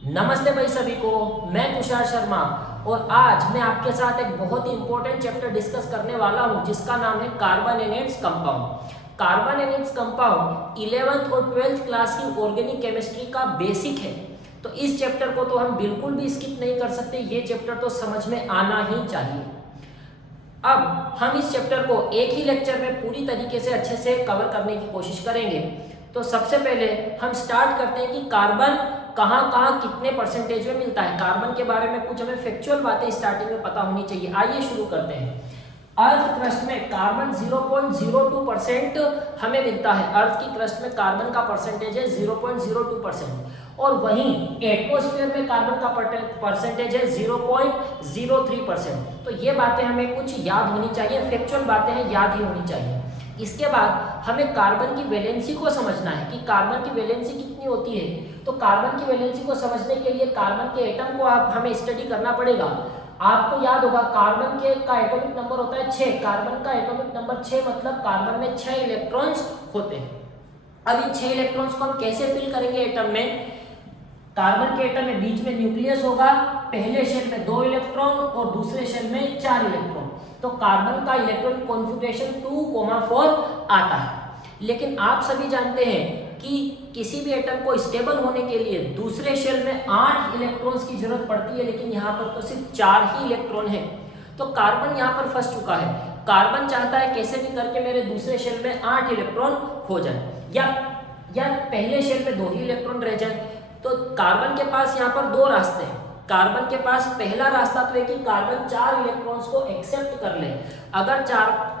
नमस्ते भाई सभी को। मैं तुषार शर्मा और आज मैं आपके साथ एक बहुत ही इंपॉर्टेंट चैप्टर डिस्कस करने वाला हूं जिसका नाम है carbon and its compound. Carbon and its compound 11th और 12th क्लास की ऑर्गेनिक केमिस्ट्री का बेसिक है, तो इस चैप्टर को तो हम बिल्कुल भी स्किप नहीं कर सकते। ये चैप्टर तो समझ में आना ही चाहिए। अब हम इस चैप्टर को एक ही लेक्चर में पूरी तरीके से अच्छे से कवर करने की कोशिश करेंगे। तो सबसे पहले हम स्टार्ट करते हैं कि कार्बन कहाँ कहाँ कितने परसेंटेज में मिलता है। कार्बन के बारे में कुछ हमें फैक्चुअल बातें स्टार्टिंग में पता होनी चाहिए। आइए शुरू करते हैं। अर्थ क्रस्ट में कार्बन 0.02% हमें मिलता है। अर्थ की क्रस्ट में कार्बन का परसेंटेज है 0.02%, और वहीं एटमॉस्फेयर में कार्बन का परसेंटेज है 0.03%। तो ये बातें हमें कुछ याद होनी चाहिए, फैक्चुअल बातें हैं, याद ही होनी चाहिए। इसके बाद हमें कार्बन की वैलेंसी को समझना है कि कार्बन की वैलेंसी कितनी होती है। तो कार्बन की वैलेंसी को समझने के लिए कार्बन के एटम को हमें स्टडी करना पड़ेगा। आपको याद होगा कार्बन के का एटॉमिक नंबर होता है 6। कार्बन का एटॉमिक नंबर 6 मतलब कार्बन में 6 इलेक्ट्रॉन्स होते हैं। अब इन 6 इलेक्ट्रॉन्स को हम कैसे फिल करेंगे एटम में। कार्बन के एटम में बीच में न्यूक्लियस होगा, पहले शेल में 2 इलेक्ट्रॉन और दूसरे शेल में 4 इलेक्ट्रॉन। तो कार्बन का इलेक्ट्रॉनिक कॉन्फ़िगरेशन 2,4 आता है। लेकिन आप सभी जानते हैं कि किसी भी एटम को स्टेबल होने के लिए दूसरे शेल में 8 इलेक्ट्रॉन्स की जरूरत पड़ती है, लेकिन यहाँ पर तो सिर्फ 4 ही इलेक्ट्रॉन है। तो कार्बन यहाँ पर फंस चुका है। कार्बन चाहता है कैसे भी करके मेरे दूसरे शेल में 8 इलेक्ट्रॉन हो जाए, या पहले शेल में 2 ही इलेक्ट्रॉन रह जाए। तो कार्बन के पास यहाँ पर 2 रास्ते हैं। कार्बन के पास पहला रास्ता तो है कि कार्बन 4 इलेक्ट्रॉन्स को एक्सेप्ट कर ले। अगर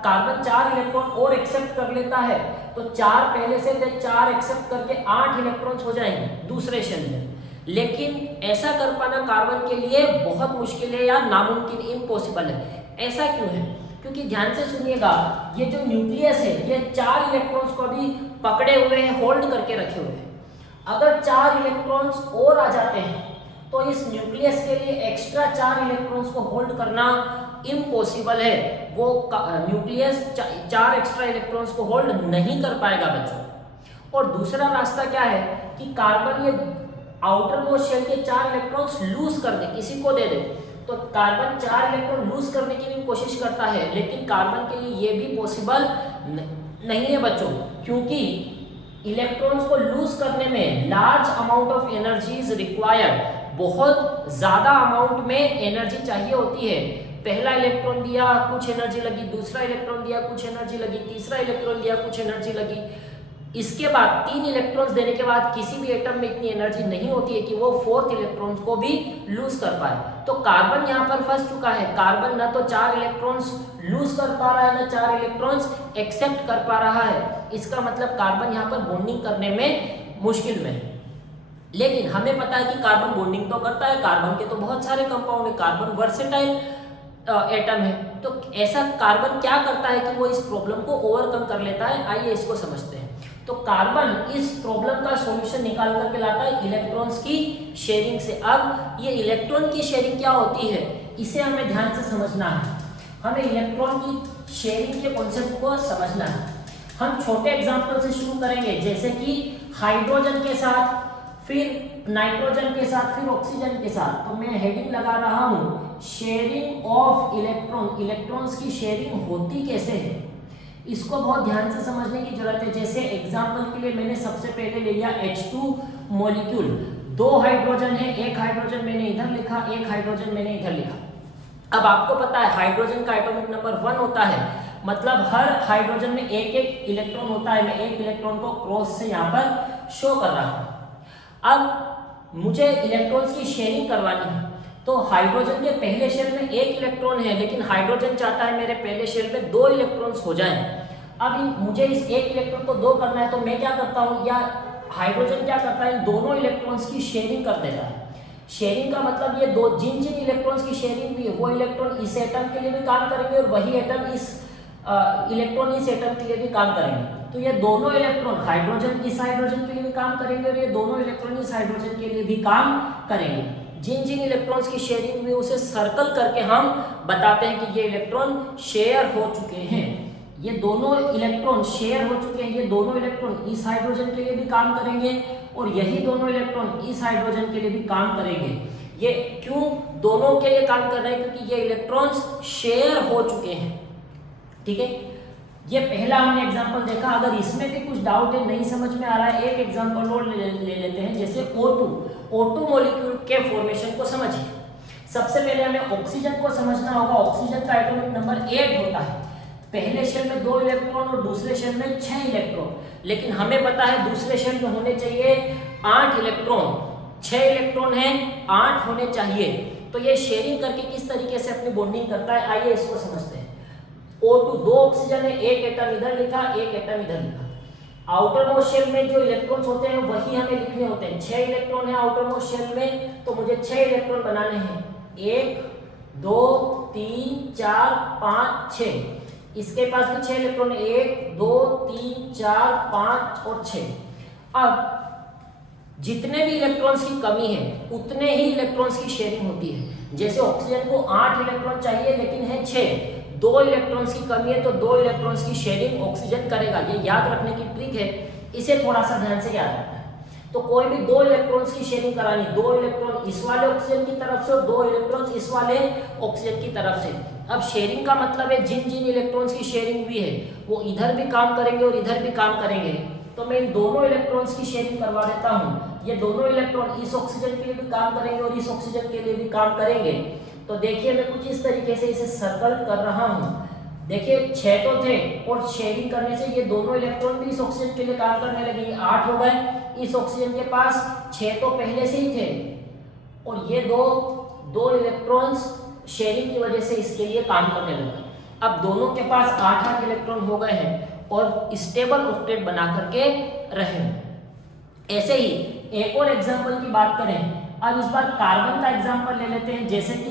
कार्बन 4 इलेक्ट्रॉन और एक्सेप्ट कर लेता है तो 4 पहले से थे, 4 एक्सेप्ट करके 8 इलेक्ट्रॉन्स हो जाएंगे दूसरे शेल में। लेकिन ऐसा कर पाना कार्बन के लिए बहुत मुश्किल है या नामुमकिन, इम्पॉसिबल है। ऐसा क्यों है? क्योंकि ध्यान से सुनिएगा, ये जो न्यूक्लियस है ये 4 इलेक्ट्रॉन्स को भी पकड़े हुए हैं, होल्ड करके रखे हुए हैं। अगर 4 इलेक्ट्रॉन्स और आ जाते हैं तो इस न्यूक्लियस के लिए एक्स्ट्रा 4 इलेक्ट्रॉन्स को होल्ड करना इम्पॉसिबल है। वो न्यूक्लियस 4 एक्स्ट्रा इलेक्ट्रॉन्स को होल्ड नहीं कर पाएगा बच्चों। और दूसरा रास्ता क्या है कि कार्बन ये आउटर मोस्ट शेल के 4 इलेक्ट्रॉन्स लूज कर दे, किसी को दे दे। तो कार्बन 4 इलेक्ट्रॉन लूज करने की भी कोशिश करता है, लेकिन कार्बन के लिए ये भी पॉसिबल नहीं है बच्चों, क्योंकि इलेक्ट्रॉन्स को लूज करने में large amount of energy is required. बहुत ज्यादा अमाउंट में एनर्जी चाहिए होती है। पहला इलेक्ट्रॉन दिया कुछ एनर्जी लगी, दूसरा इलेक्ट्रॉन दिया कुछ एनर्जी लगी, तीसरा इलेक्ट्रॉन दिया कुछ एनर्जी लगी। इसके बाद 3 इलेक्ट्रॉन्स देने के बाद किसी भी एटम में इतनी एनर्जी नहीं होती है कि वो 4th इलेक्ट्रॉन्स को भी लूज कर पाए। तो कार्बन यहाँ पर फंस चुका है। कार्बन ना तो 4 इलेक्ट्रॉन्स लूज कर पा रहा है, ना 4 इलेक्ट्रॉन्स एक्सेप्ट कर पा रहा है। इसका मतलब कार्बन यहाँ पर बॉन्डिंग करने में मुश्किल में है। लेकिन हमें पता है कि कार्बन बॉन्डिंग तो करता है। कार्बन के तो बहुत सारे कंपाउंड है, कार्बन वर्सेटाइल एटम है। तो ऐसा कार्बन क्या करता है कि वो इस प्रॉब्लम को ओवरकम कर लेता है। आइए इसको समझते हैं। तो कार्बन इस प्रॉब्लम का सॉल्यूशन निकाल करके लाता है इलेक्ट्रॉन्स की शेयरिंग से। अब ये इलेक्ट्रॉन की शेयरिंग क्या होती है, इसे हमें ध्यान से समझना है। हमें इलेक्ट्रॉन की शेयरिंग के कॉन्सेप्ट को समझना है। हम छोटे एग्जाम्पल से शुरू करेंगे, जैसे कि हाइड्रोजन के साथ, फिर नाइट्रोजन के साथ, फिर ऑक्सीजन के साथ। तो मैं हेडिंग लगा रहा हूं शेयरिंग ऑफ इलेक्ट्रॉन। इलेक्ट्रॉन्स की शेयरिंग होती कैसे है, इसको बहुत ध्यान से समझने की जरूरत है। जैसे एग्जांपल के लिए मैंने सबसे पहले ले लिया H2 मॉलिक्यूल। 2 हाइड्रोजन है, एक हाइड्रोजन मैंने इधर लिखा, एक हाइड्रोजन मैंने इधर लिखा। अब आपको पता है हाइड्रोजन का एटॉमिक नंबर 1 होता है, मतलब हर हाइड्रोजन में एक एक इलेक्ट्रॉन होता है। मैं एक इलेक्ट्रॉन को क्रॉस से यहाँ पर शो कर रहा हूँ। अब मुझे इलेक्ट्रॉन्स की शेयरिंग करवानी है। तो हाइड्रोजन के पहले शेल में 1 इलेक्ट्रॉन है, लेकिन हाइड्रोजन चाहता है मेरे पहले शेल में 2 इलेक्ट्रॉन्स हो जाएं। अब मुझे इस 1 इलेक्ट्रॉन को 2 करना है, तो मैं क्या करता हूँ, या हाइड्रोजन क्या करता है, इन दोनों इलेक्ट्रॉन्स की शेयरिंग कर देता है। शेयरिंग का मतलब ये जिन जिन इलेक्ट्रॉन्स की शेयरिंग हुई है वो इलेक्ट्रॉन इस एटम के लिए भी काम करेंगे, और वही एटम इलेक्ट्रॉन इस एटम के लिए भी काम करेंगे। तो ये दोनों इलेक्ट्रॉन हाइड्रोजन इस हाइड्रोजन के लिए भी काम करेंगे, और ये दोनों इलेक्ट्रॉन इस हाइड्रोजन के लिए भी काम करेंगे। जिन जिन इलेक्ट्रॉन्स की शेयरिंग हुई उसे सर्कल करके हम बताते हैं कि ये इलेक्ट्रॉन शेयर हो चुके हैं। ये दोनों इलेक्ट्रॉन शेयर हो चुके हैं, ये दोनों इलेक्ट्रॉन इस हाइड्रोजन के लिए भी काम करेंगे और यही दोनों इलेक्ट्रॉन इस हाइड्रोजन के लिए भी काम करेंगे। ये क्यों दोनों के लिए काम कर रहे हैं? क्योंकि ये इलेक्ट्रॉन्स शेयर हो चुके हैं। ठीक है, ये पहला हमने एग्जांपल देखा। अगर इसमें भी कुछ डाउट है, नहीं समझ में आ रहा है, एक एग्जांपल और ले लेते हैं। जैसे O2 मॉलिक्यूल के फॉर्मेशन को समझिए। सबसे पहले हमें ऑक्सीजन को समझना होगा। ऑक्सीजन का एटॉमिक नंबर 8 होता है। पहले शेल में 2 इलेक्ट्रॉन और दूसरे शेल में 6 इलेक्ट्रॉन, लेकिन हमें पता है दूसरे शेल में होने चाहिए 8 इलेक्ट्रॉन। 6 इलेक्ट्रॉन है, 8 होने चाहिए। तो ये शेयरिंग करके किस तरीके से अपनी बॉन्डिंग करता है, आइए इसको समझते हैं। O2 2 ऑक्सीजन है, एक एटम इधर लिखा, एक एटम इधर लिखा। आउटर मोस्ट शेल में जो इलेक्ट्रॉन्स होते हैं वही हमें लिखने होते हैं। 6 इलेक्ट्रॉन है आउटर मोस्ट शेल में, तो मुझे 6 इलेक्ट्रॉन बनाने हैं। 1 2 3 4 5 6। इसके पास भी 6 इलेक्ट्रॉन है, 1 2 3 4 5 और 6। अब जितने भी इलेक्ट्रॉन्स की कमी है उतने ही इलेक्ट्रॉन्स की शेयरिंग होती है। जैसे ऑक्सीजन को 8 इलेक्ट्रॉन चाहिए लेकिन है 6, 2 इलेक्ट्रॉन्स की कमी है तो 2 इलेक्ट्रॉन्स की शेयरिंग ऑक्सीजन करेगा। ये याद रखने की ट्रिक है, इसे थोड़ा सा ध्यान से याद रखना है। तो कोई भी 2 इलेक्ट्रॉन्स की शेयरिंग करानी, 2 इलेक्ट्रॉन इस वाले ऑक्सीजन की तरफ से और 2 इलेक्ट्रॉन्स इस वाले ऑक्सीजन की तरफ से। अब शेयरिंग का मतलब है जिन जिन इलेक्ट्रॉन्स की शेयरिंग हुई है वो इधर भी काम करेंगे और इधर भी काम करेंगे। तो मैं इन दोनों इलेक्ट्रॉन्स की शेयरिंग करवा देता हूँ। ये दोनों इलेक्ट्रॉन इस ऑक्सीजन के लिए भी काम करेंगे और इस ऑक्सीजन के लिए भी काम करेंगे। तो देखिए मैं कुछ इस तरीके से इसे सर्कल कर रहा हूँ। देखिए 6 तो थे और शेयरिंग करने से ये दोनों इलेक्ट्रॉन भी इस ऑक्सीजन के लिए काम करने लगे, 8 हो गए। इस ऑक्सीजन के पास 6 तो पहले से ही थे और ये दो इलेक्ट्रॉन्स शेयरिंग की वजह से इसके लिए काम करने लगे। अब दोनों के पास 8 इलेक्ट्रॉन हो गए हैं और स्टेबल ऑक्टेट बना करके रहे। ऐसे ही एक और एग्जांपल की बात करें। अब इस बार कार्बन का एग्जांपल ले लेते हैं, जैसे कि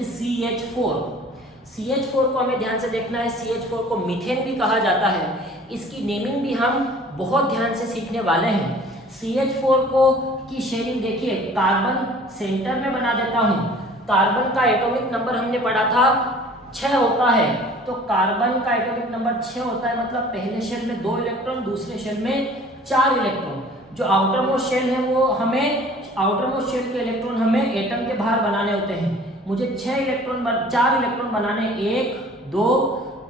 CH4 को हमें ध्यान से देखना है। CH4 को मीथेन भी कहा जाता है। इसकी नेमिंग भी हम बहुत ध्यान से सीखने वाले हैं। CH4 को की शेयरिंग देखिए, कार्बन सेंटर में बना देता हूं। कार्बन का एटॉमिक नंबर हमने पढ़ा था 6 होता है, तो कार्बन का एटॉमिक नंबर 6 होता है। मतलब पहले शेल में 2 इलेक्ट्रॉन, दूसरे शेल में 4 इलेक्ट्रॉन। जो आउटर मोस्ट शेल है वो हमें आउटर मोस्ट शेल के इलेक्ट्रॉन हमें एटम के बाहर बनाने होते हैं। मुझे 4 इलेक्ट्रॉन बनाने, 1 2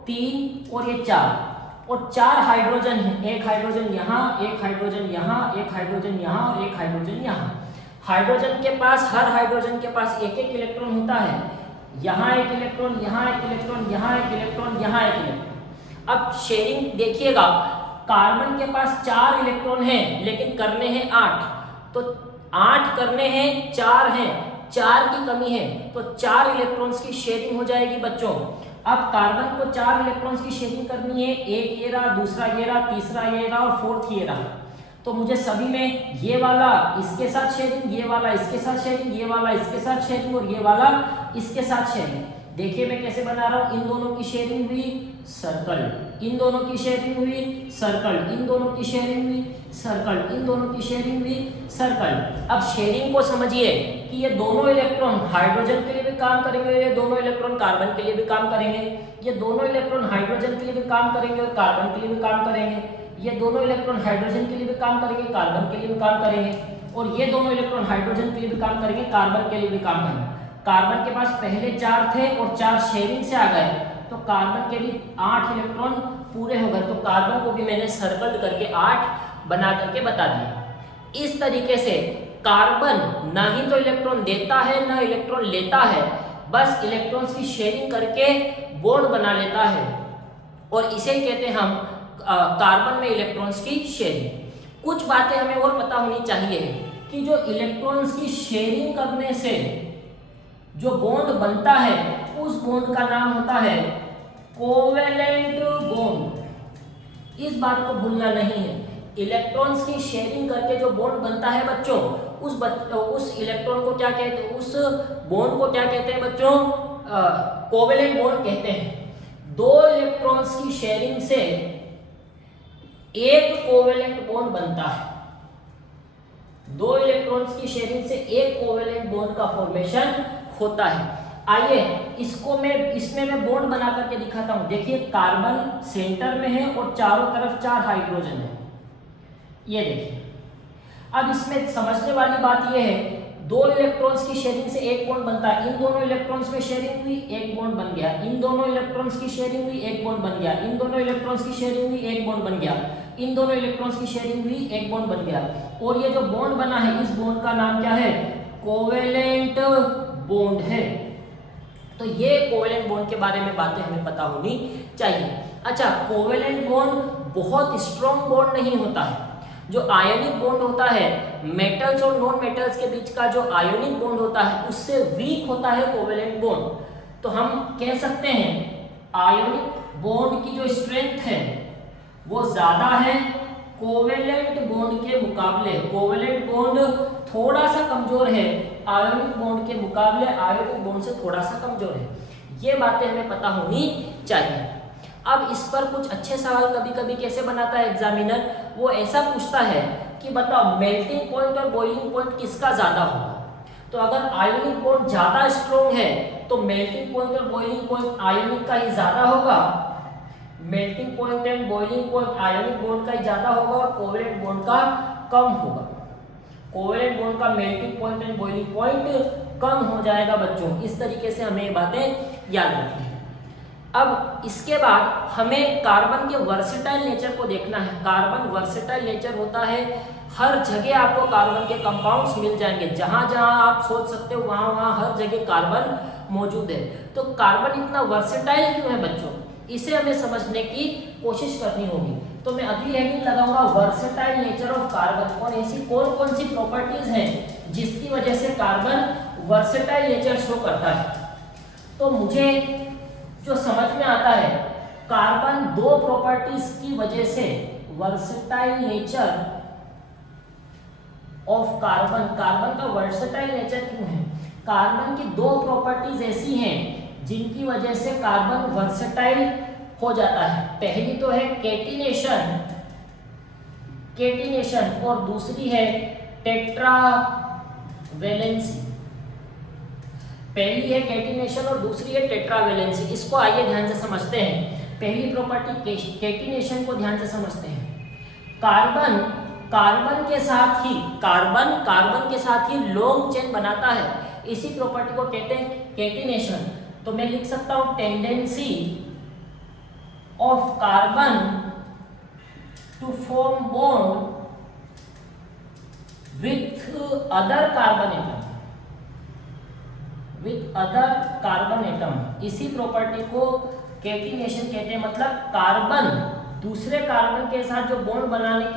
3 और ये 4, और 4 हाइड्रोजन है। एक हाइड्रोजन यहाँ, एक हाइड्रोजन यहाँ, एक हाइड्रोजन यहाँ और एक हाइड्रोजन यहाँ। हाइड्रोजन के पास, हर हाइड्रोजन के पास एक एक इलेक्ट्रॉन होता है। यहाँ एक इलेक्ट्रॉन, यहाँ एक इलेक्ट्रॉन, यहाँ एक इलेक्ट्रॉन, यहाँ एक इलेक्ट्रॉन। अब शेयरिंग देखिएगा, कार्बन के पास 4 इलेक्ट्रॉन हैं लेकिन करने हैं 8, तो 8 करने हैं, 4 हैं, 4 की कमी है तो 4 इलेक्ट्रॉन्स की शेयरिंग हो जाएगी बच्चों। अब कार्बन को 4 इलेक्ट्रॉन्स की शेयरिंग करनी है, एक ये रहा, दूसरा ये रहा, तीसरा ये रहा और फोर्थ ये रहा। तो मुझे सभी में ये वाला इसके साथ शेयरिंग, ये वाला इसके साथ शेयरिंग, ये वाला इसके साथ शेयरिंग और ये वाला इसके साथ शेयरिंग। देखिए मैं कैसे बना रहा हूँ, इन दोनों की शेयरिंग हुई, सर्कल, इन दोनों की शेयरिंग हुई, सर्कल, इन दोनों की शेयरिंग हुई, सर्कल, इन दोनों की शेयरिंग हुई, सर्कल। अब शेयरिंग को समझिए कि ये दोनों इलेक्ट्रॉन हाइड्रोजन के लिए भी काम करेंगे, ये दोनों इलेक्ट्रॉन कार्बन के लिए भी काम करेंगे, ये दोनों इलेक्ट्रॉन हाइड्रोजन के लिए भी काम करेंगे और कार्बन के लिए भी काम करेंगे, ये दोनों इलेक्ट्रॉन हाइड्रोजन के लिए भी काम करेंगे, कार्बन के लिए भी काम करेंगे, और ये दोनों इलेक्ट्रॉन हाइड्रोजन के लिए भी काम करेंगे, कार्बन के लिए भी काम करेंगे। कार्बन के पास पहले 4 थे और 4 शेयरिंग से आ गए, तो कार्बन के भी 8 इलेक्ट्रॉन पूरे हो गए। तो कार्बन को भी मैंने सर्कल करके 8 बना करके बता दिया। इस तरीके से कार्बन ना ही तो इलेक्ट्रॉन देता है ना इलेक्ट्रॉन लेता है, बस इलेक्ट्रॉन्स की शेयरिंग करके बॉन्ड बना लेता है, और इसे कहते हैं हम कार्बन में इलेक्ट्रॉन्स की शेयरिंग। कुछ बातें हमें और पता होनी चाहिए कि जो इलेक्ट्रॉन्स की शेयरिंग करने से जो बॉन्ड बनता है उस बॉन्ड का नाम होता है कोवेलेंट बॉन्ड। इस बात को भूलना नहीं है, इलेक्ट्रॉन्स की शेयरिंग करके जो बॉन्ड बनता है बच्चों, उस इलेक्ट्रॉन को क्या कहते हैं, उस बॉन्ड को क्या कहते हैं बच्चों, कोवेलेंट बॉन्ड कहते हैं। 2 इलेक्ट्रॉन्स की शेयरिंग से एक कोवेलेंट बॉन्ड बनता है, 2 इलेक्ट्रॉन्स की शेयरिंग से एक कोवेलेंट बॉन्ड का फॉर्मेशन होता है। आइए इसमें मैं बॉन्ड बना करके दिखाता हूं। देखिए कार्बन सेंटर में है और चारों तरफ 4 हाइड्रोजन है, ये देखिए। अब इसमें समझने वाली बात यह है, 2 इलेक्ट्रॉन्स की शेयरिंग से एक बॉन्ड बनता है। इन दोनों इलेक्ट्रॉन्स में शेयरिंग हुई, एक बॉन्ड बन गया। इन दोनों इलेक्ट्रॉन्स की शेयरिंग हुई, एक बॉन्ड बन गया। इन दोनों इलेक्ट्रॉन्स की शेयरिंग हुई, एक बॉन्ड बन गया। इन दोनों इलेक्ट्रॉन्स की शेयरिंग हुई, एक बॉन्ड बन गया। और ये जो बॉन्ड बना है, इस बॉन्ड का नाम क्या है? कोवेलेंट बॉन्ड है। तो ये कोवेलेंट बॉन्ड के बारे में बातें हमें पता होनी चाहिए। अच्छा, कोवेलेंट बॉन्ड बहुत स्ट्रॉन्ग बॉन्ड नहीं होता है। जो आयनिक बॉन्ड होता है, मेटल्स और नॉन मेटल्स के बीच का जो आयनिक बॉन्ड होता है, उससे वीक होता है कोवेलेंट बॉन्ड। तो हम कह सकते हैं आयनिक बॉन्ड की जो स्ट्रेंथ है वो ज्यादा है कोवेलेंट बॉन्ड के मुकाबले। कोवेलेंट बॉन्ड थोड़ा सा कमजोर है आयनिक बॉन्ड के मुकाबले, आयनिक बॉन्ड से थोड़ा सा कमजोर है। ये बातें हमें पता होनी चाहिए। अब इस पर कुछ अच्छे सवाल कभी कभी कैसे बनाता है एग्जामिनर, वो ऐसा पूछता है कि बताओ मेल्टिंग पॉइंट और बॉइलिंग पॉइंट किसका ज्यादा होगा। तो अगर आयनिक बॉन्ड ज्यादा स्ट्रॉन्ग है तो मेल्टिंग पॉइंट और बॉइलिंग पॉइंट आयनिक का ही ज्यादा होगा। Melting point and boiling point ionic bond का ही ज्यादा होगा और कोवेलेंट बॉन्ड का कम होगा। कोवेलेंट बॉन्ड का melting point and boiling point कम हो जाएगा बच्चों। इस तरीके से हमें ये बातें याद रखनी है। अब इसके बाद हमें कार्बन के वर्सेटाइल नेचर को देखना है। कार्बन वर्सेटाइल नेचर होता है, हर जगह आपको कार्बन के कंपाउंड्स मिल जाएंगे। जहां जहां आप सोच सकते हो वहां वहां हर जगह कार्बन मौजूद है। तो कार्बन इतना वर्सेटाइल क्यों है बच्चों, इसे हमें समझने की कोशिश करनी होगी। तो मैं अगली हेडिंग लगाऊंगा वर्सेटाइल नेचर ऑफ कार्बन। और ऐसी कौन कौन सी प्रॉपर्टीज हैं जिसकी वजह से कार्बन वर्सेटाइल नेचर शो करता है। तो मुझे जो समझ में आता है, कार्बन 2 प्रॉपर्टीज की वजह से versatile nature of carbon, carbon का वर्सेटाइल नेचर क्यों है। कार्बन की 2 प्रॉपर्टीज ऐसी हैं जिनकी वजह से कार्बन वर्सेटाइल हो जाता है। पहली तो है केटिनेशन, केटिनेशन और दूसरी है टेट्रावेलेंसी। पहली है केटिनेशन और दूसरी है टेट्रावेलेंसी। इसको आइए ध्यान से समझते हैं। पहली प्रॉपर्टी केटिनेशन को ध्यान से समझते हैं। कार्बन के साथ ही लॉन्ग चेन बनाता है। इसी प्रॉपर्टी को कहते हैं केटिनेशन। तो मैं लिख सकता हूं tendency of carbon to form bond with other carbon atom. इसी प्रॉपर्टी को केटिनेशन कहते हैं। मतलब कार्बन दूसरे कार्बन के साथ जो बॉन्ड बनाने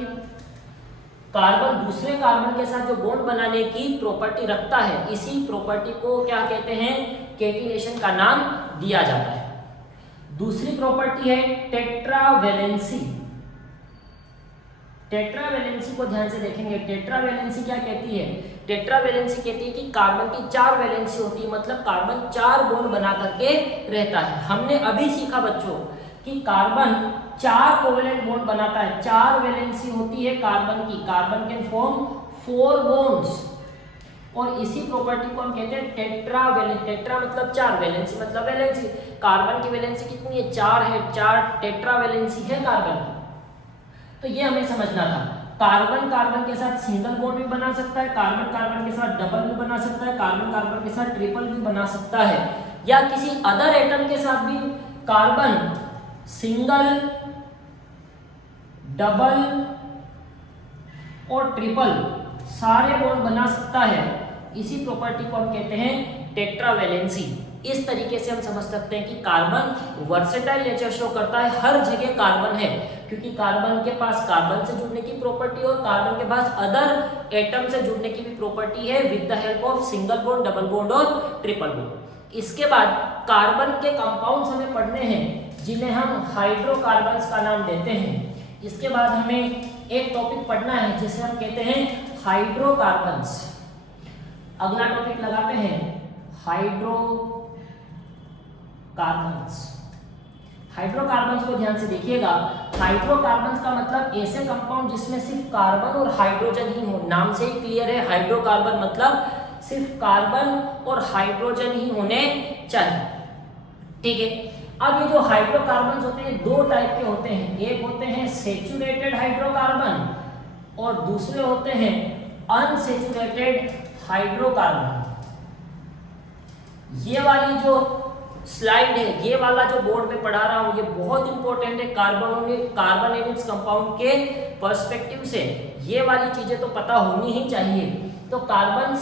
की प्रॉपर्टी रखता है, इसी प्रॉपर्टी को क्या कहते हैं, केटिनेशन का नाम दिया जाता है। दूसरी प्रॉपर्टी है टेट्रावेलेंसी। टेट्रावेलेंसी को ध्यान से देखेंगे। टेट्रावेलेंसी क्या कहती है, टेट्रावेलेंसी कहती है कि कार्बन की 4 वैलेंसी होती है। मतलब कार्बन 4 बॉन्ड बना करके रहता है। हमने अभी सीखा बच्चों कि कार्बन 4 कोवेलेंट बॉन्ड बनाता है। 4 वैलेंसी होती है कार्बन की। कार्बन कैन फॉर्म 4 बॉन्ड्स और इसी प्रॉपर्टी को हम कहते हैं टेट्रावेलेंसी। टेट्रा मतलब 4, वैलेंसी मतलब वैलेंसी। कार्बन की वैलेंसी कितनी है, 4 है। 4 टेट्रावेलेंसी है कार्बन। तो ये हमें समझना था। कार्बन के साथ सिंगल बॉन्ड भी बना सकता है, कार्बन के साथ डबल भी बना सकता है, कार्बन के साथ ट्रिपल भी बना सकता है, या किसी अदर एटम के साथ भी कार्बन सिंगल, डबल और ट्रिपल सारे बॉन्ड बना सकता है। इसी प्रॉपर्टी को हम कहते हैं टेट्रावेलेंसी। इस तरीके से हम समझ सकते हैं कि कार्बन वर्सेटाइल नेचर शो करता है। हर जगह कार्बन है क्योंकि कार्बन के पास कार्बन से जुड़ने की प्रॉपर्टी और कार्बन के पास अदर एटम से जुड़ने की भी प्रॉपर्टी है with the help of single bond, double bond और ट्रिपल बॉन्ड। इसके बाद कार्बन के कंपाउंड्स हमें पढ़ने हैं जिन्हें हम हाइड्रोकार्बन्स का नाम देते हैं। इसके बाद हमें एक टॉपिक पढ़ना है जिसे हम कहते हैं हाइड्रोकार्बन्स। अगला टॉपिक लगाते हैं हाइड्रोकार्बन्स। हाइड्रोकार्बन्स को ध्यान से देखिएगा। हाइड्रोकार्बन्स का मतलब ऐसे कंपाउंड जिसमें सिर्फ कार्बन और हाइड्रोजन ही हो। नाम से ही क्लियर है, हाइड्रोकार्बन मतलब सिर्फ कार्बन और हाइड्रोजन ही होने चाहिए। ठीक है, अब ये जो हाइड्रोकार्बन होते हैं दो टाइप के होते हैं, एक होते हैं सेचुरेटेड हाइड्रोकार्बन और दूसरे होते हैं अनसेचुरेटेड हाइड्रोकार्बन। ये वाली जो स्लाइड है, ये वाला जो बोर्ड में पढ़ा रहा हूँ, ये बहुत इंपॉर्टेंट है कार्बन एंड इट्स कंपाउंड के पर्सपेक्टिव से। ये वाली चीजें तो पता होनी ही चाहिए। तो हाइड्रोकार्बन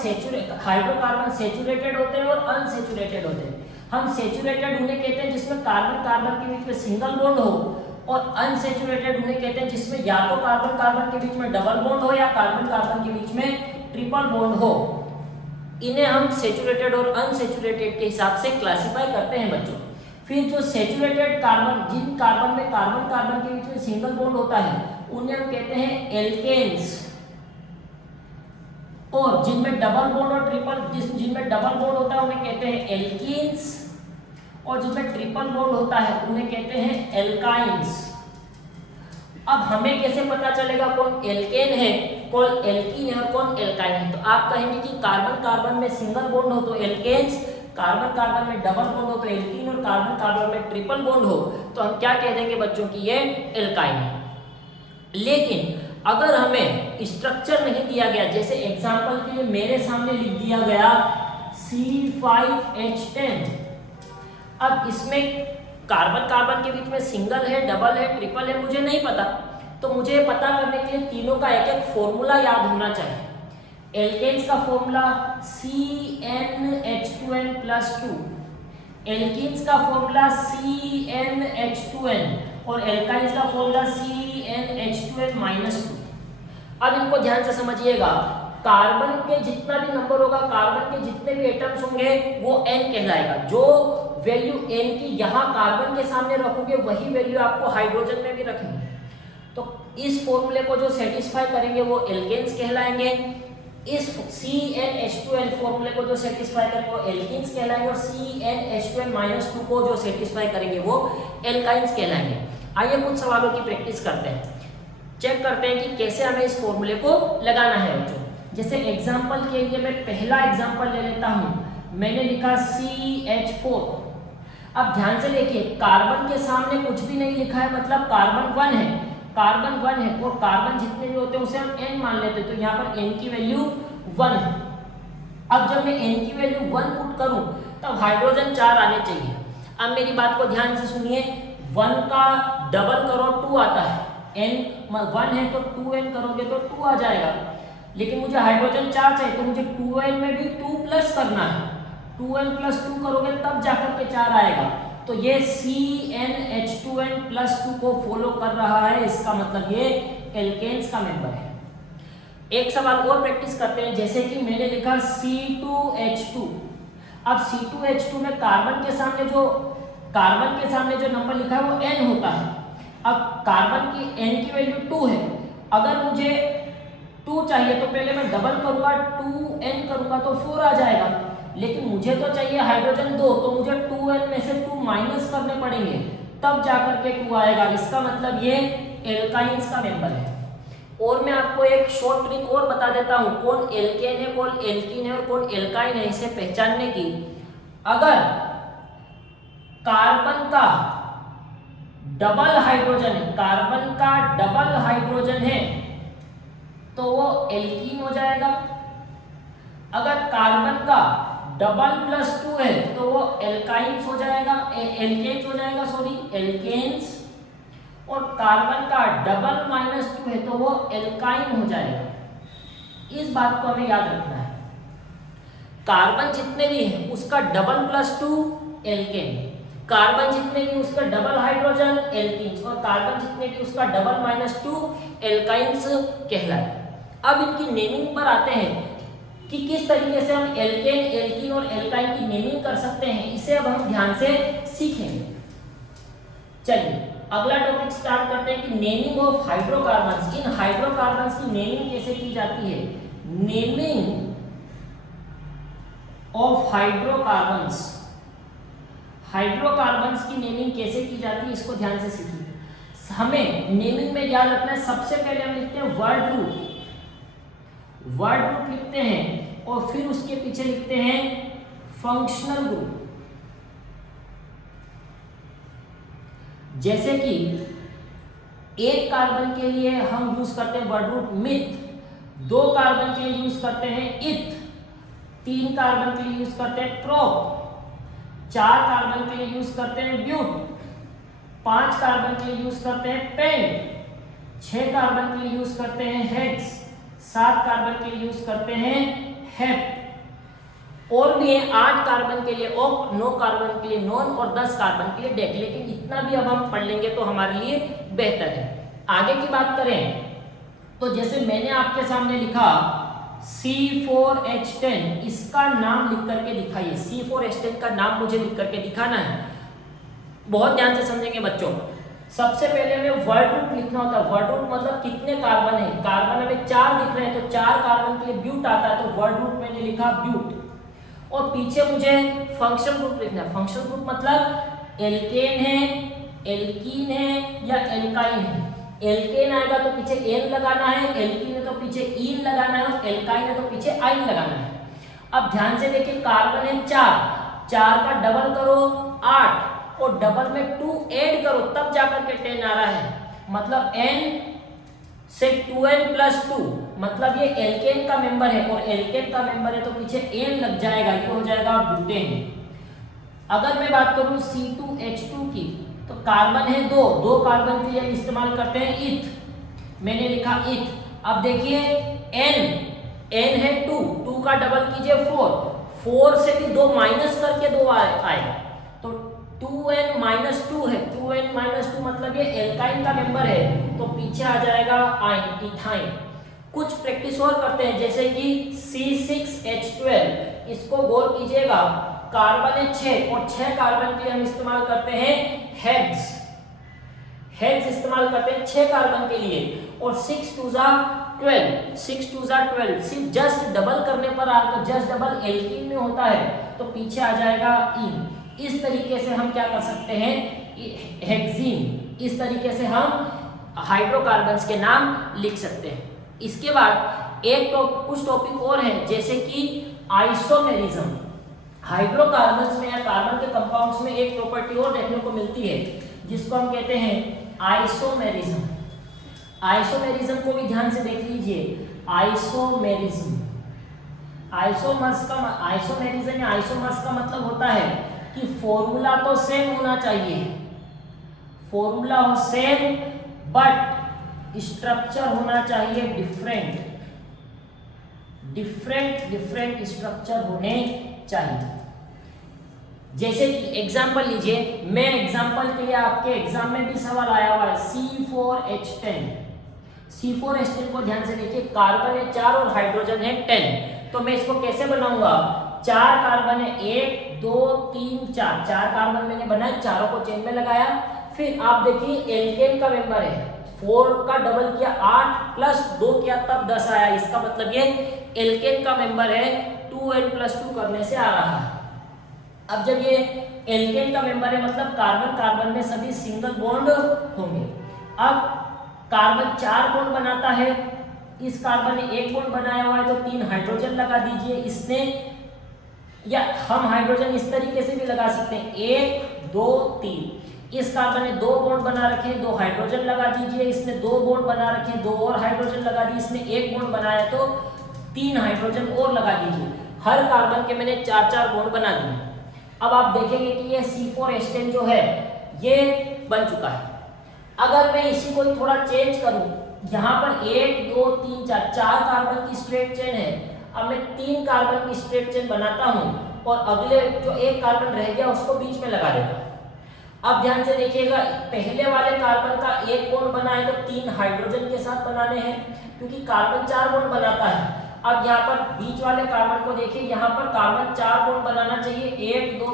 सेचुरेटेड होते हैं और अनसेचुरेटेड होते हैं। हम सेचुरेटेड उन्हें कहते हैं जिसमें कार्बन कार्बन के बीच में सिंगल बॉन्ड हो, और अनसेचुरेटेड उन्हें कहते हैं जिसमें या तो कार्बन कार्बन के बीच में डबल बॉन्ड हो या कार्बन कार्बन के बीच में ट्रिपल बॉन्ड हो। इन्हें हम सेचुरेटेड और अनसेचुरेटेड के हिसाब से क्लासिफाई करते हैं बच्चों। फिर जो सेचुरेटेड कार्बन, जिन कार्बन में कार्बन कार्बन के बीच में सिंगल बॉन्ड होता है, उन्हें हम कहते हैं एल्केन्स। और जिनमें डबल बॉन्ड और जिनमें डबल बॉन्ड होता है उन्हें कहते हैं एल्कीन्स, और जिनमें ट्रिपल बॉन्ड होता है उन्हें कहते हैं एल्काइन्स। अब हमें कैसे पता चलेगा कौन एल्केन है, कौन एल्कीन है और कौन एल्काइन है? तो आप कहेंगे कि कार्बन कार्बन में सिंगल बॉन्ड हो तो एल्केन्स, कार्बन कार्बन में डबल बॉन्ड हो तो एल्कीन, और कार्बन कार्बन में ट्रिपल बॉन्ड हो तो हम क्या कह देंगे बच्चों की ये एल्काइन है। लेकिन अगर हमें स्ट्रक्चर नहीं दिया गया, जैसे एग्जांपल के लिए मेरे सामने लिख दिया गया C5H10, अब इसमें कार्बन कार्बन के बीच में सिंगल है, डबल है, ट्रिपल है, मुझे नहीं पता। तो मुझे पता करने के लिए तीनों का एक एक फॉर्मूला याद होना चाहिए। एल्केन्स का फॉर्मूला CnH2n+2, एल्कीन्स का फॉर्मूला CnH2n, और एल्काइन्स का फॉर्मूला CnH2n-2। अब इनको ध्यान से समझिएगा। कार्बन के जितना भी नंबर होगा, कार्बन के जितने भी एटम्स होंगे वो n कहलाएगा। जो वैल्यू n की यहाँ कार्बन के सामने रखोगे वही वैल्यू आपको हाइड्रोजन में भी रखनी है। तो इस फॉर्मूले को जो सेटिस्फाई करेंगे वो एल्केन्स कहलाएंगे। इस CnH2n फॉर्मूले को जो सेटिस्फाई करेंगे वो एल्कीन्स कहलाएंगे, और CnH2n-2 को जो सेटिस्फाई करेंगे वो एल्काइन्स कहलाएंगे। आइए कुछ सवालों की प्रैक्टिस करते हैं, चेक करते हैं कि कैसे हमें इस फॉर्मूले को लगाना है बच्चों। जैसे एग्जांपल के लिए मैं पहला एग्जांपल ले लेता हूं, मैंने लिखा CH4। अब ध्यान से देखिए, कार्बन के सामने कुछ भी नहीं लिखा है, मतलब कार्बन 1 है, कार्बन 1 है, और कार्बन जितने भी होते हैं उसे हम n मान लेते हैं। तो यहाँ पर n की वैल्यू 1 है। अब जब मैं n की वैल्यू 1 पुट करूं तब हाइड्रोजन 4 आने चाहिए। अब मेरी बात को ध्यान से सुनिए, 1 का डबल करो 2 आता है, n 1 है तो 2n करोगे तो 2 आ जाएगा। लेकिन मुझे हाइड्रोजन 4 चाहिए तो मुझे 2n में भी 2 प्लस करना है, 2n+2 करोगे तब जाकर के 4 आएगा। तो ये CnH2n+2 को फॉलो कर रहा है, इसका मतलब ये एल्केन्स का मेंबर है। एक सवाल और प्रैक्टिस करते हैं, जैसे कि मैंने लिखा C2H2। अब C2H2 में कार्बन के सामने जो नंबर लिखा है वो n होता है। अब कार्बन की n की वैल्यू 2 है, अगर मुझे 2 चाहिए तो पहले मैं डबल करूंगा, 2n करूंगा तो 4 आ जाएगा। लेकिन मुझे तो चाहिए हाइड्रोजन 2, तो मुझे 2n में से 2 माइनस करने पड़ेंगे तब जाकर के 2 आएगा। इसका मतलब ये एल्काइन्स का मेंबर है। और मैं आपको एक शॉर्ट ट्रिक और बता देता हूं, कौन एल्केन है, कौन एल्कीन है और कौन एल्काइन है, इसे पहचानने की। अगर कार्बन का डबल हाइड्रोजन है, कार्बन का डबल हाइड्रोजन है तो वो एल्कीन हो जाएगा। अगर कार्बन का डबल +2 है तो वो एल्काइन्स हो जाएगा, एल्केन्स हो जाएगा, सॉरी एल्केन्स। और कार्बन का डबल -2 है तो वो एल्काइन हो जाएगा। इस बात को हमें याद रखना है। कार्बन जितने भी हैं उसका डबल +2 एल्केन, कार्बन जितने भी उसका डबल हाइड्रोजन एल्कीन्स, और कार्बन जितने भी उसका डबल -2 एल्काइन्स कहलाए। अब इनकी नेमिंग पर आते हैं कि किस तरीके से हम एल्केन, एल्कीन और एल्काइन की नेमिंग कर सकते हैं, इसे अब हम ध्यान से सीखेंगे। चलिए अगला टॉपिक स्टार्ट करते हैं कि naming of hydrocarbons. In hydrocarbons की नेमिंग कैसे की जाती है? नेमिंग ऑफ हाइड्रोकार्बन्स, हाइड्रोकार्बन्स की नेमिंग कैसे की जाती है इसको ध्यान से सीखिए। हमें नेमिंग में याद रखना है, सबसे पहले हम लिखते हैं वर्ड रूट, वर्ड रूट लिखते हैं और फिर उसके पीछे लिखते हैं फंक्शनल ग्रुप। जैसे कि एक कार्बन के लिए हम यूज करते हैं वर्ड रूट मिथ, 2 कार्बन के लिए यूज करते हैं इथ, 3 कार्बन के लिए यूज करते हैं प्रोप, 4 कार्बन के लिए यूज करते हैं ब्यूट, 5 कार्बन के लिए यूज करते हैं पेंट, 6 कार्बन के लिए यूज करते हैं हेक्स, 7 कार्बन के लिए यूज करते हैं हेप, और भी है 8 कार्बन के लिए ऑक्ट, 9 कार्बन के लिए नॉन और 10 कार्बन के लिए डेक। लेकिन इतना भी अब हम पढ़ लेंगे तो हमारे लिए बेहतर है। आगे की बात करें तो जैसे मैंने आपके सामने लिखा C4H10, इसका नाम लिख करके दिखाइए। C4H10 का नाम मुझे लिख करके दिखाना है, बहुत ध्यान से समझेंगे बच्चों। सबसे पहले हमें वर्ड रूट लिखना होता है। वर्ड रूट मतलब कितने कार्बन है, कार्बन हमें 4 दिख रहे हैं तो 4 कार्बन के लिए ब्यूट आता है, तो वर्ड रूट मैंने लिखा ब्यूट। और पीछे मुझे फंक्शन ग्रुप लिखना है। फंक्शन ग्रुप मतलब एल्केन है, एल्कीन है या एल्काइन है। एल्केन आएगा तो पीछे एन लगाना है, एल्कीन है तो पीछे ईन लगाना है, और एल्काइन है तो पीछे आइन लगाना है। अब ध्यान से देखिए, कार्बन है 4 का डबल करो 8 और डबल में 2 ऐड करो तब जाकर के 10 आ रहा है। मतलब n से 2n + 2, मतलब ये एल्केन का मेंबर है और एल्केन का मेंबर है तो पीछे n लग जाएगा, ये हो जाएगा ब्यूटेन। अगर मैं बात करूं C2H2 की तो कार्बन है 2 कार्बन के लिए हम इस्तेमाल करते हैं इथ, मैंने लिखा इथ। अब देखिए n है 2 का डबल कीजिए 4 से भी 2 माइनस करके 2 आएगा तो 2n - 2 है, 2n - 2 मतलब ये एल्काइन का मेंबर है तो पीछे आ जाएगा आइन, इथाइन। कुछ प्रैक्टिस और करते हैं, जैसे कि C6H12, इसको गौर कीजिएगा, कार्बन है 6 और 6 कार्बन के लिए हम इस्तेमाल करते हैं हेक्स। हेक्स इस्तेमाल करते हैं 6 कार्बन के लिए, और 6 2 12, 6 2 12, सिर्फ जस्ट डबल करने पर आपको जस्ट डबल एल्कीन में होता है तो पीछे आ जाएगा इन। इस तरीके से हम क्या कर सकते हैं, हेक्सीन, इस तरीके से हम हाइड्रोकार्बन्स के नाम लिख सकते हैं। इसके बाद कुछ टॉपिक और हैं, जैसे कि आइसोमेरिज्म। हाइड्रोकार्बन्स में या कार्बन के कंपाउंड्स में एक प्रॉपर्टी और देखने को मिलती है जिसको हम कहते हैं आइसोमेरिज्म। आइसोमेरिज्म को भी ध्यान से देख लीजिए। आइसोमेरिज्म आइसोमेरिज्म या आइसोमर्स का मतलब होता है कि फॉर्मूला तो सेम होना चाहिए, फॉर्मूला हो सेम बट स्ट्रक्चर होना चाहिए डिफरेंट स्ट्रक्चर होने चाहिए। जैसे कि एग्जांपल लीजिए, मैं एग्जांपल के लिए आपके एग्जाम में भी सवाल आया हुआ है C4H10। C4H10 को ध्यान से देखिए, कार्बन है 4 और हाइड्रोजन है 10, तो मैं इसको कैसे बनाऊंगा, 4 कार्बन है 1 2 3 4 कार्बन मैंने बनाए, चारों को चेन में लगाया। फिर आप देखिए एल्केन का मेंबर है, 4 का डबल किया 8 प्लस 2 किया तब 10 आया, इसका मतलब ये एल्केन का मेंबर है, 2n + 2 करने से आ रहा है। अब जब ये एल्केन का मेंबर है मतलब कार्बन कार्बन में सभी सिंगल बॉन्ड होंगे। अब कार्बन 4 बॉन्ड बनाता है, इस कार्बन ने 1 बॉन्ड बनाया हुआ है तो 3 हाइड्रोजन लगा दीजिए इसने, या हम हाइड्रोजन इस तरीके से भी लगा सकते हैं 1 2 3। इस कार्बन ने 2 बॉन्ड बना रखे, 2 हाइड्रोजन लगा दीजिए, इसने 2 बॉन्ड बना रखे, 2 और हाइड्रोजन लगा दिए, इसने 1 बॉन्ड बनाया तो 3 हाइड्रोजन और लगा दीजिए। हर कार्बन के मैंने 4 बॉन्ड बना दिए। अब आप देखेंगे कि ये C4H10 जो है ये बन चुका है। अगर मैं इसी को थोड़ा चेंज करूं, यहाँ पर 1 2 3 4 कार्बन की स्ट्रेट चेन है, अब मैं 3 कार्बन की स्ट्रेट चेन बनाता हूं और अगले जो 1 कार्बन रह गया उसको बीच में लगा देगा। अब ध्यान से देखिएगा, पहले वाले कार्बन का 1 बॉन्ड बना है तो 3 हाइड्रोजन के साथ बनाने हैं क्योंकि कार्बन 4 बॉन्ड बनाता है। अब यहाँ पर बीच वाले कार्बन को देखिए, यहाँ पर कार्बन 4 बॉन्ड बनाना चाहिए, 1 2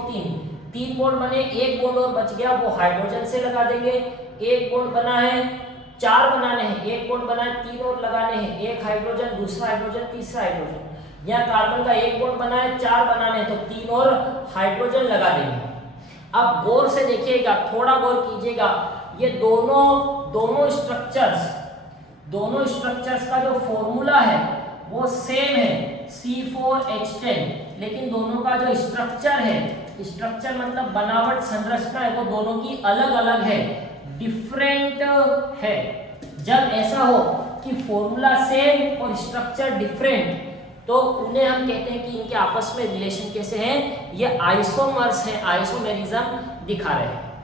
3 बॉन्ड बने, 1 बॉन्ड और बच गया वो हाइड्रोजन से लगा देंगे। 1 बॉन्ड बना है, 4 बनाने हैं, 1 बॉन्ड बना है, 3 और लगाने हैं, 1 हाइड्रोजन, दूसरा हाइड्रोजन, तीसरा हाइड्रोजन। यहाँ कार्बन का 1 बॉन्ड बना है, 4 बनाने हैं तो 3 और हाइड्रोजन लगा देंगे। अब गौर से देखिएगा, थोड़ा गौर कीजिएगा, ये दोनों स्ट्रक्चर्स का जो फॉर्मूला है वो सेम है, C4H10, लेकिन दोनों का जो स्ट्रक्चर है, स्ट्रक्चर मतलब बनावट संरचना है, वो दोनों की अलग अलग है, डिफरेंट है। जब ऐसा हो कि फॉर्मूला सेम और स्ट्रक्चर डिफरेंट, तो उन्हें हम कहते हैं कि इनके आपस में रिलेशन कैसे हैं, ये आइसोमर्स हैं, आइसोमेरिज्म दिखा रहे हैं।